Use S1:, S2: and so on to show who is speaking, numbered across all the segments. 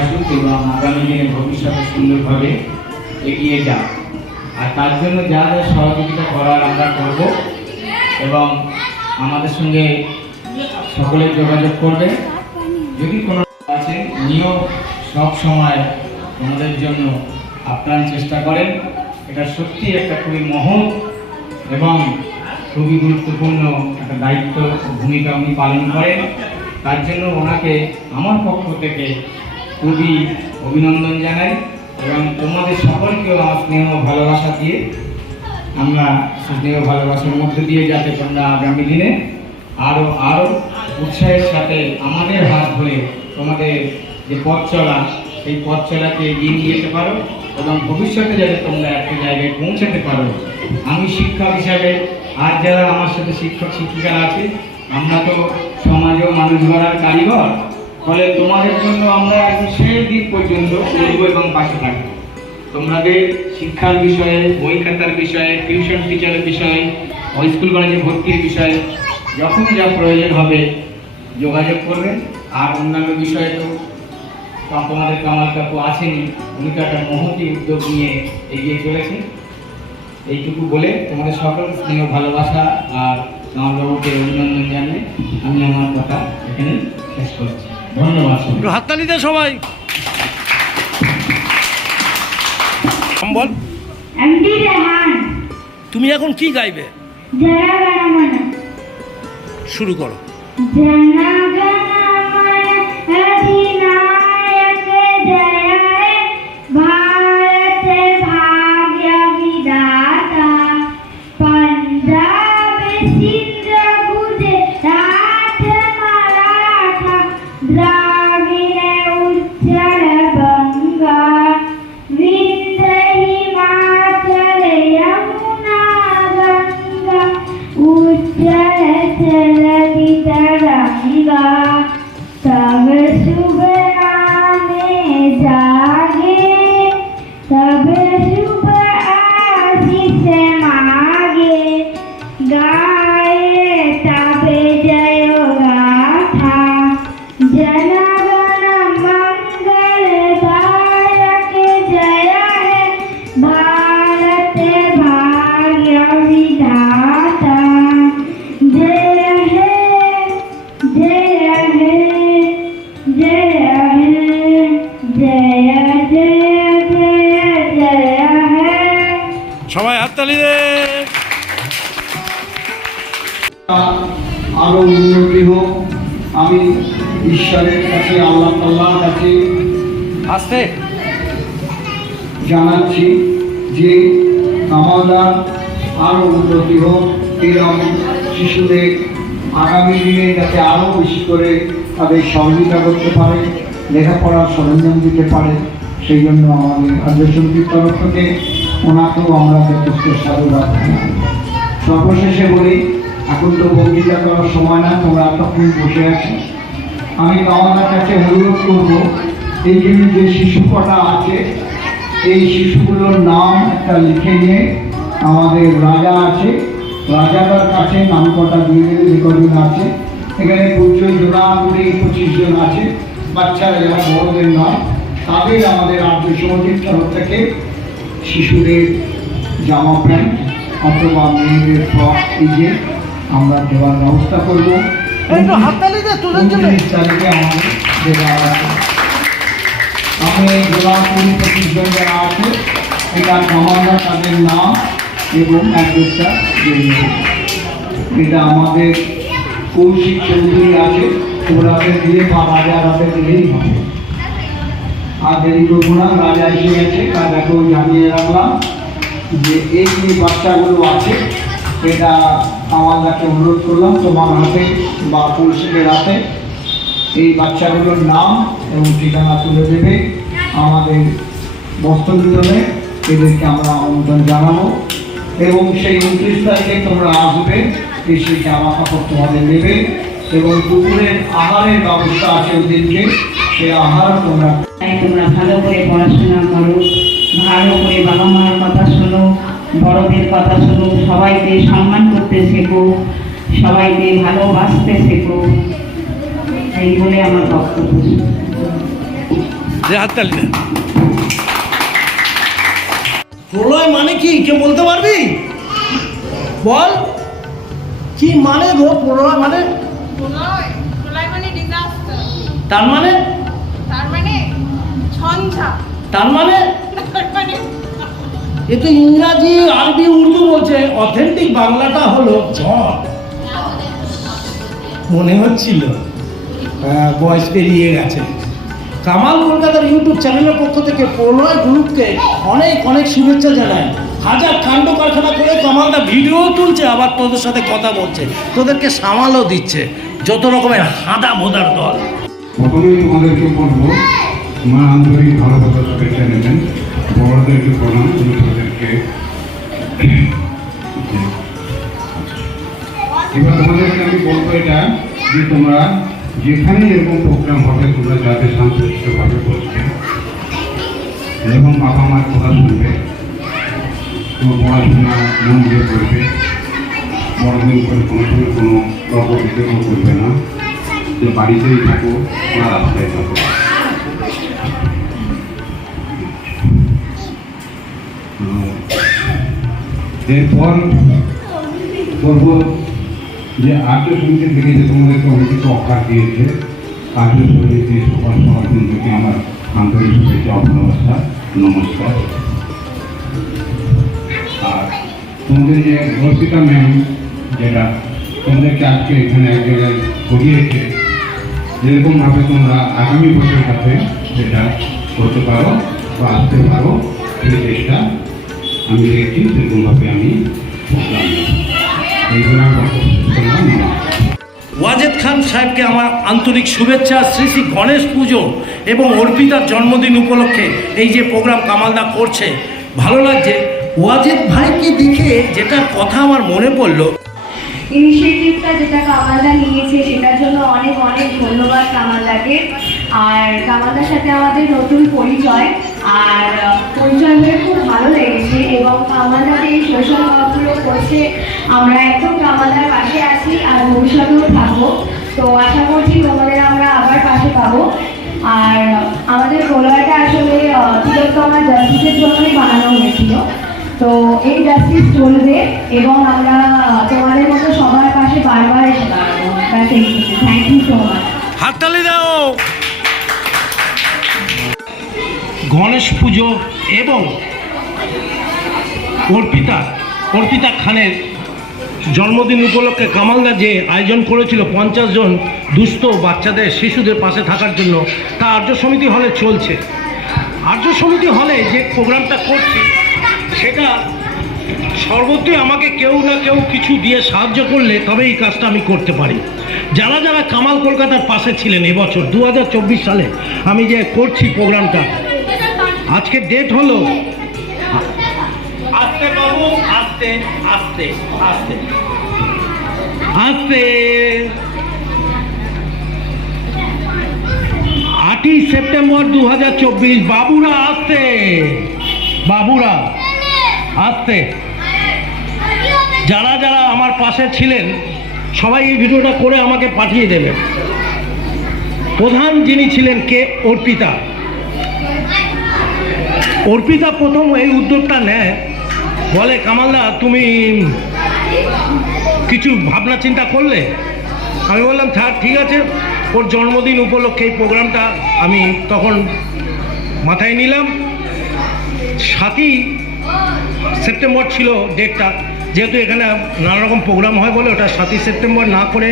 S1: আসুক এবং আগামী দিনে ভবিষ্যতে সুন্দরভাবে এগিয়ে যাক। আর তার জন্য যা যা সহযোগিতা করার আমরা করব এবং আমাদের সঙ্গে সকলে যোগাযোগ করবে। যদি কোনো আছে নিয়েও সব সময় আমাদের জন্য আপ্রাণ চেষ্টা করেন। এটা সত্যি একটা খুবই মহৎ এবং খুবই গুরুত্বপূর্ণ একটা দায়িত্ব ভূমিকা উনি পালন করেন। তার জন্য ওনাকে আমার পক্ষ থেকে খুবই অভিনন্দন জানাই এবং তোমাদের সকলকেও আমার স্নেহ ভালোবাসা দিয়ে আমরা স্নেহ ভালোবাসার মধ্যে দিয়ে যাতে তোমরা আগামী দিনে আরও আরও উৎসাহের সাথে আমাদের হাত ধরে তোমাদের যে পথ চলা, সেই পথ চলাকে এগিয়ে নিয়ে যেতে পারো এবং ভবিষ্যতে যাতে তোমরা একটা জায়গায় পৌঁছাতে পারো। আমি শিক্ষক হিসাবে আর যারা আমার সাথে শিক্ষক শিক্ষিকারা আছে, আমরা তো সমাজে মানুষ গড়ার কারিগর। ফলে তোমাদের জন্য আমরা একদম শেষ দিন পর্যন্ত করব এবং পাশে থাকব। তোমাদের শিক্ষার বিষয়ে, বই খাতার বিষয়ে টিউশন টিচারের বিষয়ে স্কুল কলেজে ভর্তির বিষয়ে যখন যা প্রয়োজন হবে যোগাযোগ করবেন। আর অন্যান্য বিষয়ে তো তোমাদের কামাল কাকু আছেনই উনি তো একটা মহতি উদ্যোগ নিয়ে এগিয়ে চলেছে এইটুকু বলে তোমাদের সকল স্নেহ, ভালোবাসা আর কামাল বাবুকে অভিনন্দন জানিয়ে আমি আমার কথা এখানে শেষ করছি। ধন্যবাদ
S2: হাততালি দে সবাই। বল তুমি এখন কি গাইবে? শুরু করো।
S3: Jesús.
S2: সবাই হাততালি দে।
S4: আরও উন্নতি হোক আমি ঈশ্বরের কাছে আল্লাহ তাল্লার কাছে
S2: আসতে।
S4: জানাচ্ছি যে আমাদের আরও উন্নতি হোক এরকম শিশুদের আগামী দিনে যাতে আরও বেশি করে তাদের সহযোগিতা করতে পারে লেখাপড়ার সরঞ্জাম দিতে পারে সেই জন্য আমাদের রাজ্য সমিতির তরফ থেকে ওনাকেও আমরা যথেষ্ট সাধুবাদ সর্বশেষে বলি, এখন তো বক্তৃতা করার সময় না, তোমরা তখন বসে আছো। আমি আমাদের কাছে অনুরোধ করব, এই জন্য যে শিশু কটা আছে, এই শিশুগুলোর নাম একটা লিখে নিয়ে আমাদের রাজা আছে। রাজাটার কাছে নাম কটা দিয়ে যে কদিন আছে। এখানে প্রচুর জোড়া কুড়ি পঁচিশ জন আছে, বাচ্চারা যারা বড়দের নাম তাদের আমাদের রাজ্য সমিতির তরফ থেকে শিশুদের জামা প্যান্ট অথবা মেয়েদের ফ্রক এই যে আমরা দেওয়ার ব্যবস্থা করব। উনত্রিশ তারিখে আমাদের দেওয়া আছে। আমি এই কুড়ি পঁচিশ জন যারা আছে এটা কমান্ডার তাদের নাম এবং অ্যাড্রেসটা এটা আমাদের কৌশিক চৌধুরী আছে ওরাকে দিয়ে বা রাজা রাতে দিলেই হবে। আর দেরি করব না রাজা এসে গেছে রাজাকেও জানিয়ে রাখলাম যে এই যে বাচ্চাগুলো আছে, এটা আমার কাছে অনুরোধ করলাম, তোমার হাতে বা কৌশিকের হাতে এই বাচ্চাগুলোর নাম এবং ঠিকানা তুলে দেবে আমাদের বস্ত্র বিতরণে এদেরকে আমরা আমন্ত্রণ জানাব। এবং সেই উনত্রিশ তারিখে তোমরা আসবে, এসে জামা কাপড় তোমাদের নেবে। এবং দুপুরের আহারের ব্যবস্থা আছে ওদেরকে সেই আহার তোমরা
S5: তাই তোমরা ভালো করে পড়াশোনা করো ভালো করে বাবা মার কথা শোনো বড়দের কথা শোনো সবাইকে সম্মান করতে শেখো সবাইকে ভালোবাসতে শেখো। এই বলে আমার বক্তব্য।
S2: প্রলয় মানে কি? কে বলতে পারবি? বল। কি মানে গো? প্রলয় মানে
S6: মানে
S2: তার মানে?
S6: তার মানে
S2: তার মানে?
S6: মানে
S2: এ তো ইংরাজি আরবি উর্দু বলছে অথেন্টিক বাংলাটা হলো ঝড় মনে হচ্ছিল। হ্যাঁ, বয়স পেরিয়ে গেছে। কামাল কলকাতার ইউটিউব চ্যানেলের পক্ষ থেকে প্রলয় গ্রুপকে অনেক অনেক শুভেচ্ছা জানাই। হাজার কাণ্ড কারখানা করে কামালদা ভিডিও তুলছে আবার তোদের সাথে কথা বলছে। তোদেরকে সামালও দিচ্ছে। যত রকমের হাঁদা ভোদার দল।
S7: প্রথমেই তোমাদেরকে বলব, মা আন্তরিক ভালোবাসা শুভেচ্ছা নেবেন বড়দেরকে প্রণাম এবার তোমাদেরকে আমি বলব এটা যে তোমরা যেখানে এরকম প্রোগ্রাম হবে, তোমরা যাতে শান্তশিষ্টভাবে বসবে এবং বাবা মার কথা শুনবে, তোমার পড়াশোনা মন দিয়ে করবে। বড়দের উপরে কোনো সময় কোনো অপবিত্র করবে না। যে বাড়িতেই থাকো না রাস্তায় থাকো। এরপর বলব যে আর্য সমিতি থেকে যে তোমাদেরকে অনেক কিছু অফার দিয়েছে। আর্য সমিতি সকাল সকাল থেকে আমার আন্তরিক শুভেচ্ছা অভাবস্থা নমস্কার। আর তোমাদের যে অর্পিতা ম্যাম যেটা তোমাদেরকে আজকে এখানে এক জায়গায় করিয়েছে যেরকমভাবে তোমরা আগামী বছর কাছে সেটা করতে পারো বা আসতে পারো, সেই চেষ্টা আমি দেখছি সেরকমভাবে আমি
S2: ওয়াজেদ খান সাহেবকে আমার আন্তরিক শুভেচ্ছা, শ্রী শ্রী গণেশ পুজো এবং অর্পিতার জন্মদিন উপলক্ষে এই যে প্রোগ্রাম কামালদা করছে, ভালো লাগছে। ওয়াজেদ ভাইকে দেখে যেটা কথা আমার মনে পড়ল
S8: ইনিশিয়েটিভটা যেটা কামালদা নিয়েছে, সেটার জন্য অনেক অনেক ধন্যবাদ কামালদাকে। আর কামালদার সাথে আমাদের নতুন পরিচয়। আর পরিচয় খুব ভালো লেগেছে এবং কামালদা যে এই সোশ্যাল ওয়ার্কগুলো করছে আমরা একদম কামালদার পাশে আছি আর ভবিষ্যতেও থাকব। তো আশা করছি তোমাদের আমরা আবার পাশে পাবো। আর আমাদের প্রলয়টা আসলে তিলোত্তমা জাস্টিসের জন্যই বানানো হয়েছিল। তো এই জাস্টিস চলবে এবং আমরা তোমাদের মতো সবার পাশে বারবার এসে দাঁড়াবো। থ্যাংক ইউ সো মাচ
S2: হাততালি দাও! গণেশ পুজো এবং অর্পিতা অর্পিতা খানের জন্মদিন উপলক্ষে কামালদা যে আয়োজন করেছিল পঞ্চাশ জন দুস্থ বাচ্চাদের শিশুদের পাশে থাকার জন্য তা আর্য সমিতি হলে চলছে। আর্য সমিতি হলে যে প্রোগ্রামটা করছি সেটা সর্বত্রই আমাকে কেউ না কেউ কিছু দিয়ে সাহায্য করলে তবে এই কাজটা আমি করতে পারি। যারা যারা কামাল কলকাতার পাশে ছিলেন এবছর দু হাজার চব্বিশ সালে আমি যে করছি প্রোগ্রামটা আজকে ডেট হলো আস্তে বাবু আস্তে আস্তে আস্তে। আস্তে আটই সেপ্টেম্বর দু হাজার চব্বিশ বাবুরা আসতে বাবুরা আসতে। যারা যারা আমার পাশে ছিলেন, সবাই এই ভিডিওটা করে আমাকে পাঠিয়ে দেবেন। প্রধান যিনি ছিলেন কে? অর্পিতা। অর্পিতা প্রথম এই উদ্যোগটা নেয়। বলে, কামালদা, তুমি কিছু ভাবনা চিন্তা করলে? আমি বললাম, থাক, ঠিক আছে। ওর জন্মদিন উপলক্ষে এই প্রোগ্রামটা আমি তখন মাথায় নিলাম। সাতই সেপ্টেম্বর ছিল ডেটটা। যেহেতু এখানে নানা রকম প্রোগ্রাম হয় বলে ওটা সাতই সেপ্টেম্বর না করে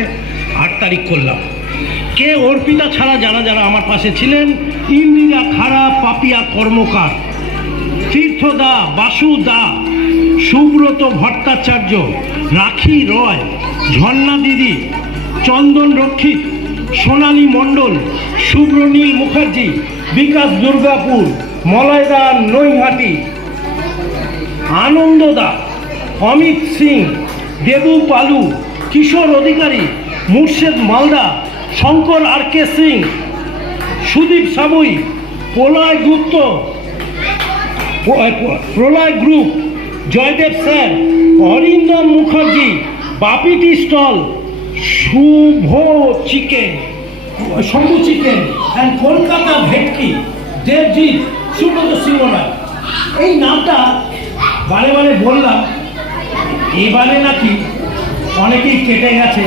S2: আট তারিখ করলাম। কে অর্পিতা ছাড়া যারা যারা আমার পাশে ছিলেন, ইন্দিরা খাড়া, পাপিয়া কর্মকার, তীর্থদা বাসু দা সুব্রত ভট্টাচার্য, রাখি রয়, ঝর্ণা দিদি, চন্দন রক্ষিত সোনালী মণ্ডল সুব্রনীল মুখার্জি, বিকাশ দুর্গাপুর মলয়দা Naihati আনন্দদা, Amit Singh, Debu Palu, Kishore Adhikari, Murshed Malda, Shankar R K Singh, Sudip Sabui Pralay Gupta Pralay group, Joydev sir Arindam Mukherjee, Bapiti stall, Shubho chicken Shambhu chicken and Kolkata ভেটকি, দেবজিৎ, সুব্রত সিংহ রায় এই নামটা বারে বারে বললাম, এবারে নাকি অনেকেই কেটে গেছে।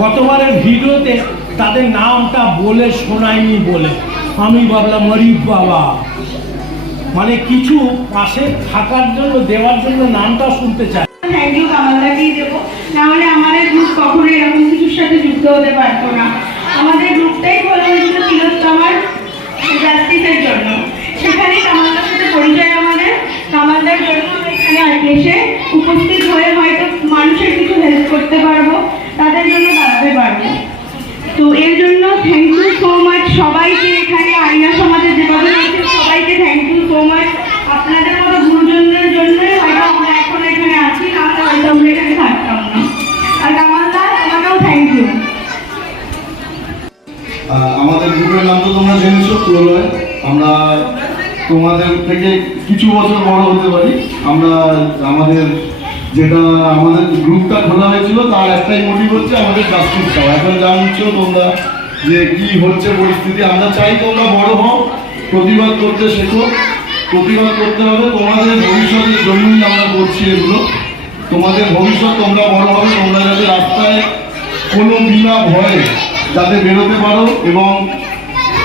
S2: গতবারের ভিডিওতে তাদের নামটা বলে শোনায়নি বলে। আমি ভাবলাম মরি বাবা। মানে কিছু পাশে থাকার জন্য, দেওয়ার জন্য নামটা শুনতে চায়
S9: থ্যাংক দেবো। নাহলে আমাদের গ্রুপ কখনো এরকম সাথে যুক্ত হতে পারতো না। আমাদের গ্রুপটাই খোলা হয়েছিল তিলোত্তমার জাস্টিসের জন্য। হেল্প করতে পারব, তাদের জন্য দাঁড়াতে পারব। তো এর জন্য থ্যাংক ইউ সো মাচ সবাইকে এখানে, আইনা সমাজের যে কজন আছে সবাইকে থ্যাংক ইউ সো মাচ আপনাদের মতো গুরুজনদের জন্যই হয়তো আমরা এখন এখানে আছি নাহলে হয়তো আমরা এখানে থাকতাম না। আর কামালদা, তোমাকেও থ্যাংক ইউ
S10: আমাদের গ্রুপের নাম তো তোমরা জেনেছো, প্রলয়। আমরা তোমাদের থেকে কিছু বছর বড় হতে পারি। আমরা আমাদের যেটা আমাদের গ্রুপটা খোলা হয়েছিল, তার একটাই মোটিভ হচ্ছে আমাদের জাস্টিস চাও এখন জানছো তোমরা, যে কি হচ্ছে পরিস্থিতি, আমরা চাই তোমরা বড় হও, প্রতিবাদ করতে শেখো, প্রতিবাদ করতে হবে। তোমাদের ভবিষ্যতের জন্যই আমরা করছি এগুলো। তোমাদের ভবিষ্যৎ তোমরা বড় হবে, তোমরা যাতে রাস্তায় কোনো বিনা ভয়ে যাতে বেরোতে পারো এবং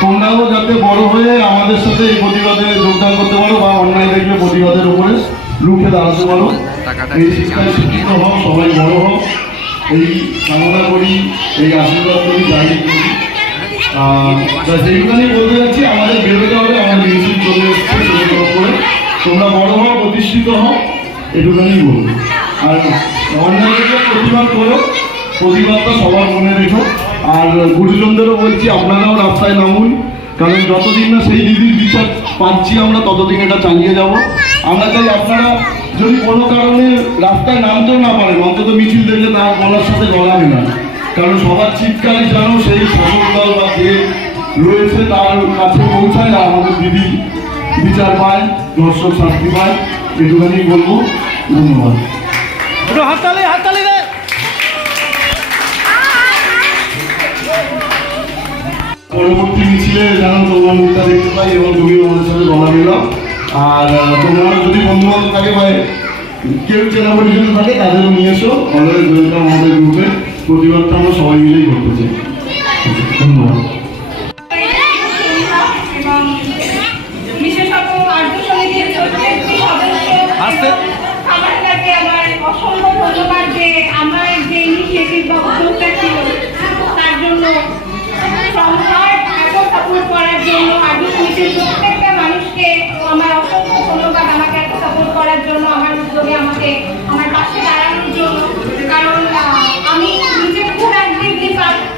S10: তোমরাও যাতে বড় হয়ে আমাদের সাথে এই প্রতিবাদে যোগদান করতে পারো বা অন্যায় দেখলে প্রতিবাদের উপরে রুখে দাঁড়াতে পারো। সবাই বড় হও এই কামনা করি এই আশীর্বাদ করি জারি করি আহ, তা সেইগুলোই বলতে যাচ্ছি আমাদের বেরোতে হবে আমাদের মিছিল চলে এসছে করে। তোমরা বড় হও প্রতিষ্ঠিত হও এটুকুনি বলব। আর প্রতিবাদ করো প্রতিবাদটা সবার মনে রেখো। আর গুরুজনদেরও বলছি আপনারাও রাস্তায় নামুন কারণ যতদিন না সেই দিদির বিচার পাচ্ছি আমরা ততদিন এটা চালিয়ে যাব। আমরা চাই আপনারা যদি কোনো কারণে রাস্তায় নামতেও না পারেন অন্তত মিছিল দেখলে তার গলার সাথে গলাবে না। কারণ সবার চিৎকারে যেন সেই শাসক দল বা যে রয়েছে তার কাছে পৌঁছায় আর আমাদের দিদি বিচার পায় দর্শক শাস্তি পায়। এটুখানি বলব। ধন্যবাদ।
S2: হাততালি হাততালি
S10: পরবর্তী মিছিলে যেন তোমার মুখটা দেখতে পাই এবং তুমি আমাদের সাথে গলা মিলাও। আর তোমরা যদি বন্ধু বান্ধব থাকে বা কেউ চেনা পরিচিত থাকে তাদেরও নিয়ে এসো। অলরেডি ওয়েলকাম আমাদের গ্রুপে প্রতিবাদটা আমরা সবাই মিলেই করতে চাই। ধন্যবাদ।
S6: অসংখ্য যে আমার যে ইনিশিয়েটিভ বা উদ্যোগটা ছিল তার জন্য এত সাপোর্ট করার জন্য আর্য সমিতির করার জন্য আমার উদ্যোগে আমাকে আমার পাশে দাঁড়ানোর জন্য। কারণ আমি নিজে খুব অ্যাক্টিভলি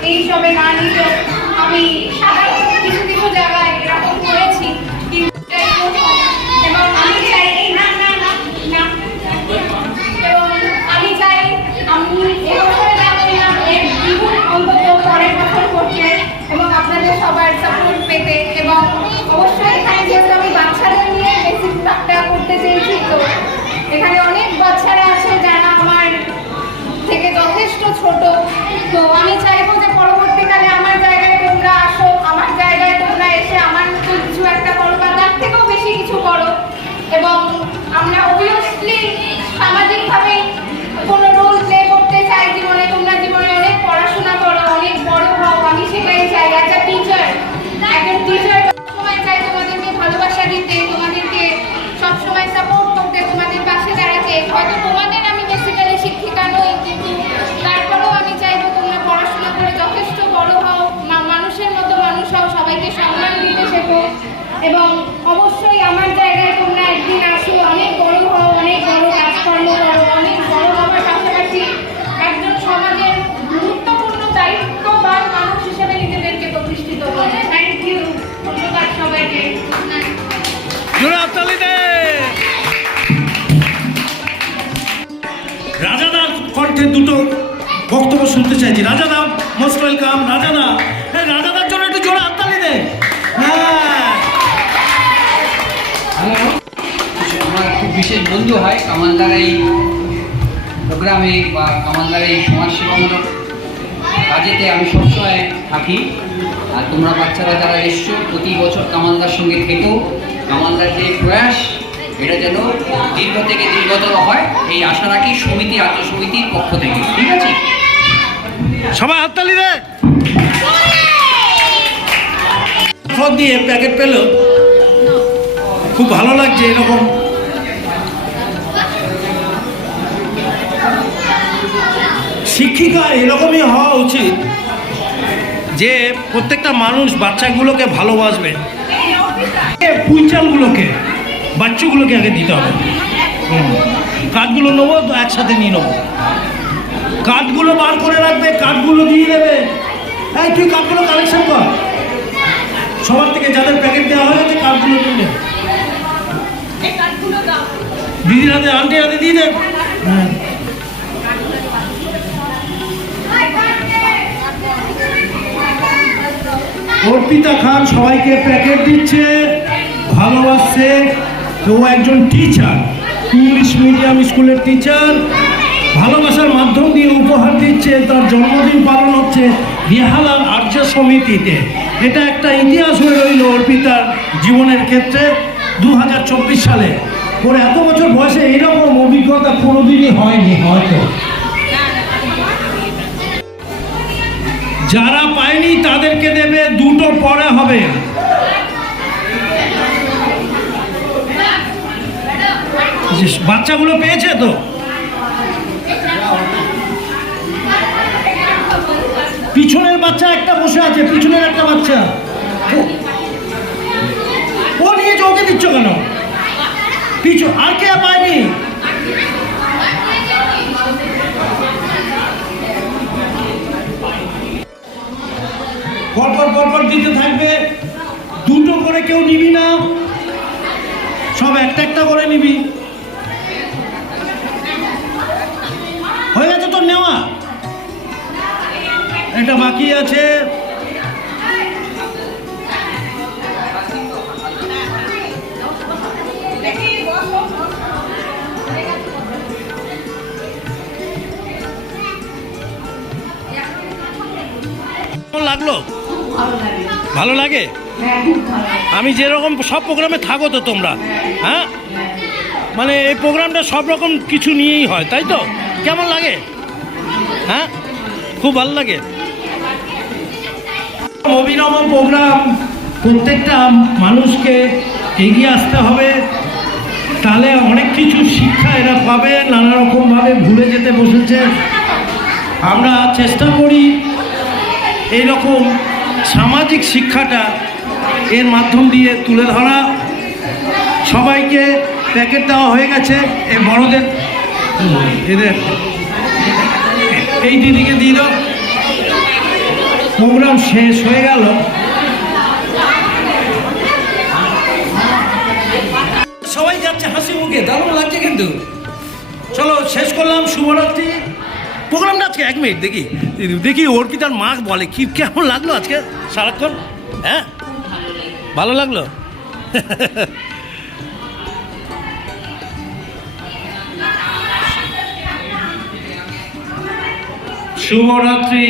S6: এইসবে গান আমি এখানে অনেক বাচ্চারা আছে যারা আমার থেকে যথেষ্ট ছোট। তো আমি চাইব
S2: দুটো বক্তব্য শুনতে চাইছি রাজা রাজাদা মোস্ট ওয়েলকাম রাজাদা। হ্যাঁ রাজাদার জন্য একটু জোরে হাততালি দে।
S11: আমার খুব বিশেষ বন্ধু হয় কামালদার এই প্রোগ্রামে বা কামালদার এই সমাজসেবামূলক কাজেতে আমি সবসময় থাকি। আর তোমরা বাচ্চারা যারা এসছো, প্রতি বছর কামালদার সঙ্গে থেকেও কামালদার যে প্রয়াস এটা যেন দীর্ঘ থেকে দীর্ঘতর হয়। এই আশা রাখি সমিতি আত্ম সমিতির পক্ষ থেকে। ঠিক আছে?
S2: সবাই হাততালি দে। দিয়ে প্যাকেট পেল। খুব ভালো লাগছে এরকম। শিক্ষিকা এরকমই হওয়া উচিত যে প্রত্যেকটা মানুষ বাচ্চাগুলোকে ভালোবাসবে। পুঁচালগুলোকে বাচ্চাগুলোকে আগে দিতে হবে। কাঠগুলো নেব, তো একসাথে নিয়ে নেব। কাঠগুলো বার করে রাখবে, কাঠগুলো দিয়ে দেবে। হ্যাঁ তুই কাঠগুলো কালেকশন কর। সবার থেকে যাদের প্যাকেট দেওয়া নিয়ে নে।
S12: কাঠগুলো দাও
S2: দিদির হাতে আন্টি হাতে দিয়ে দে। হ্যাঁ অর্পিতা খান সবাইকে প্যাকেট দিচ্ছে। ভালোবাসছে। ও একজন টিচার ইংলিশ মিডিয়াম স্কুলের টিচার ভালোবাসার মাধ্যম দিয়ে উপহার দিচ্ছে, তার জন্মদিন পালন হচ্ছে বিহালার আর্য সমিতিতে। এটা একটা ইতিহাস হয়ে রইল অর্পিতার জীবনের ক্ষেত্রে দু হাজার চব্বিশ সালে। ওর এত বছর বয়সে এরকম অভিজ্ঞতা কোনোদিনই হয়নি, হয়তো। যারা পায়নি তাদেরকে দেবে দুটো পরে হবে। বাচ্চাগুলো পেয়েছে তো? পিছনের বাচ্চা একটা বসে আছে, পিছনের একটা বাচ্চা। ও- নিয়ে ওকে দিচ্ছ কেন? পিছু, আর কে পায়নি? পরপর পরপর দিতে থাকবে। দুটো করে কেউ নিবি না। সব একটা একটা করে নিবি। আছে। লাগল?
S6: ভালো লাগে?
S2: আমি যেরকম সব প্রোগ্রামে থাকো তো তোমরা হ্যাঁ? মানে এই প্রোগ্রামটা সব রকম কিছু নিয়েই হয়, তাই তো? কেমন লাগে? হ্যাঁ? খুব ভালো লাগে। অভিনব প্রোগ্রাম। প্রত্যেকটা মানুষকে এগিয়ে আসতে হবে। তাহলে অনেক কিছু শিক্ষা এরা পাবে, নানা রকমভাবে ভুলে যেতে বসেছে। আমরা চেষ্টা করি এই রকম সামাজিক শিক্ষাটা এর মাধ্যম দিয়ে তুলে ধরা। সবাইকে প্যাকেট দেওয়া হয়ে গেছে। এ বড়দের, এদের, এই দিদিকে দিয়ে দাও। প্রোগ্রাম শেষ হয়ে গেল। সবাই যাচ্ছে হাসি মুখে, দারুণ লাগছে কিন্তু। চলো, শেষ করলাম, শুভরাত্রি। প্রোগ্রামটা আজকে এক মিনিট, দেখি। দেখি অর্পিতার মা বলে, কি কেমন লাগল আজকে সারাক্ষণ? হ্যাঁ? ভালো লাগল? শুভরাত্রি।